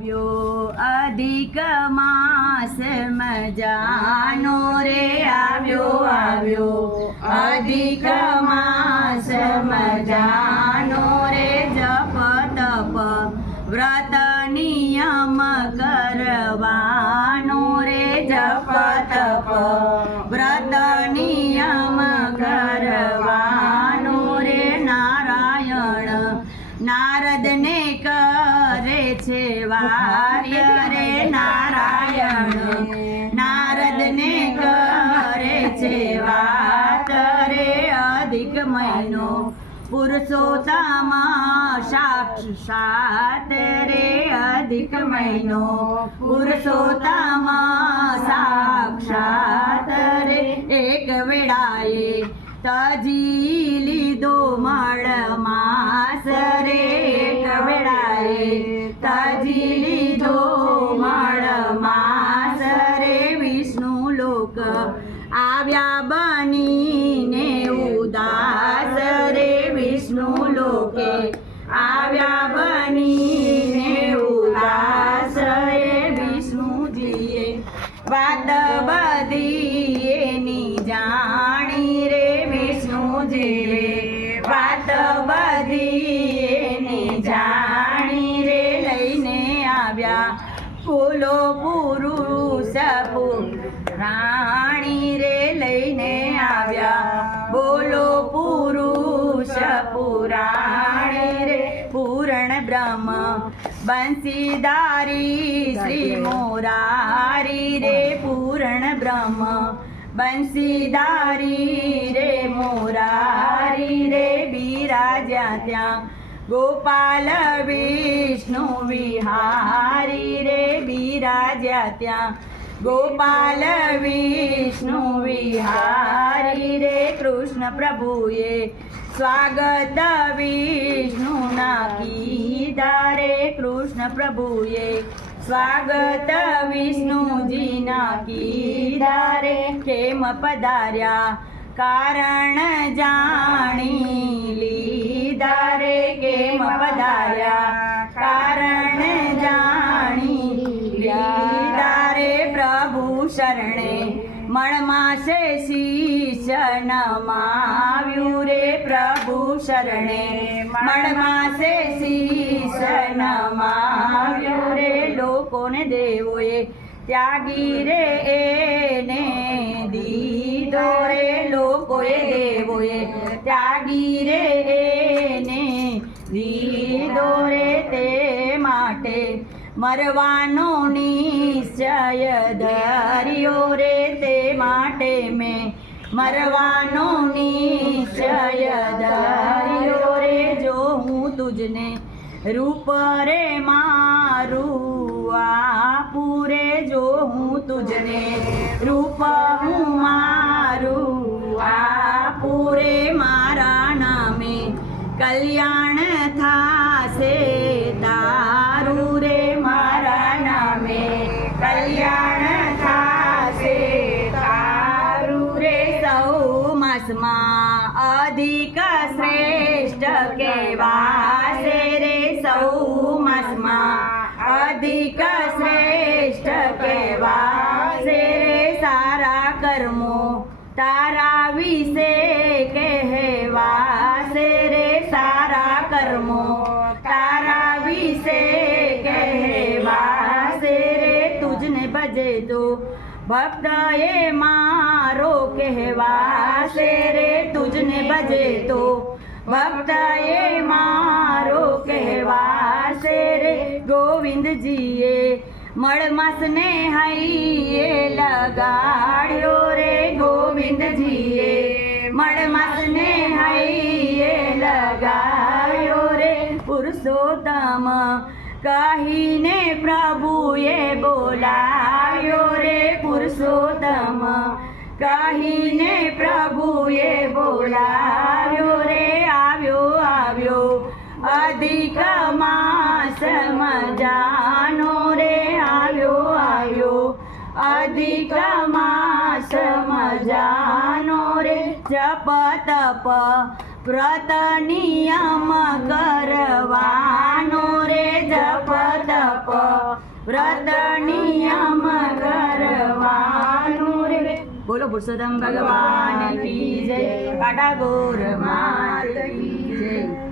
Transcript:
अधिक मास मजानो रे આવ્યો अधिक मास मजानो रे जप तप व्रत नियम करवानो रे जप तप व्रत नियम करवानो रे नारायण नारद ने करे छे वार्य रे नारायण नारद ने करे छे वात रे अधिक महीनो पुरुषोत्तम साक्षात रे अधिक महीनो पुरुषोत्तम साक्षात रे एक वेळाए तजी लीधो मळ मास रे एक वेळाए तजी लीधो मळ मास रे विष्णु लोक આવ્યા બનીને ઉદાસ રે વિષ્ણુ લોકે આવ્યા બનીને ઉદાસ રે વિષ્ણુજીએ વાત બધી એની જાણી રે વિષ્ણુજીએ વાત બધી એની જાણી રે લઈને આવ્યા બોલો પુરુષ રાણી રે લઈને આવ્યા બોલો પુરુષ પુરાણી રે પૂર્ણ બ્રહ્મ બંસીદારી શ્રી મોરારી રે પૂર્ણ બ્રહ્મ બંસીદારી રે મોરારી રે બિરાજ્યા ત્યાં गोपाल विष्णु विहारी रे बिराज्या त्या गोपाल विष्णु विहारी रे कृष्ण प्रभुए स्वागत विष्णु ना कीधा रे कृष्ण प्रभुए स्वागत विष्णुजी ना कीधा रे केम पधार्या कारण जाणी लीधा रे केम पधार्या कारण जाणी लीधा रे प्रभु शरणे मणमासे शीश नमाव्यु रे प्रभु शरणे मणमासे शीश नमाव्यु रे लोकोने देवोए त्यागी रे एने दीधो रे लोकोए देवोए त्यागी रे एने दीधो रे ते माटे मरवानो निश्चय धर्यो रे ते माटे में मरवानो निश्चय धर्यो रे जो हूँ तुझने रूप रे मारू पूरे जो हूँ तुझने रूप हूँ मारू पूरे मारा नामे कल्याण था से तारू रे मारा नामे कल्याण था से तारू रे सौ मासमा अधिक श्रेष्ठ केवासे रे सौ मासमा अधिक श्रेष्ठ केवासे रे सारा कर्मो तारा विषे कहवासे रे सारा कर्मो तारा विषे कहवासे रे तुझने भजे तो भक्त ये मारो कहवासे रे तुझने भजे तो भक्त ये मारो कहवासे रे गोविंद जीए मड़मास ने हईए लगाड़्यो रे गोविंद जीए मड़मास ने हईए लगाड़्यो रे पुरुषोत्तम कहीने प्रभुए बोलायो रे पुरुषोत्तम कहीने प्रभुए बोलायो रे આવ્યો આવ્યો अधिक मास मजानो रे આવ્યો આવ્યો अधिक मास मजानो रे जप तप व्रत नियम करवानो रे જપ તપ વ્રત નિયમ કરવાનું રે. બોલો પુરુષોત્તમ ભગવાન કી જય, કાટા ગોર માત કી જય.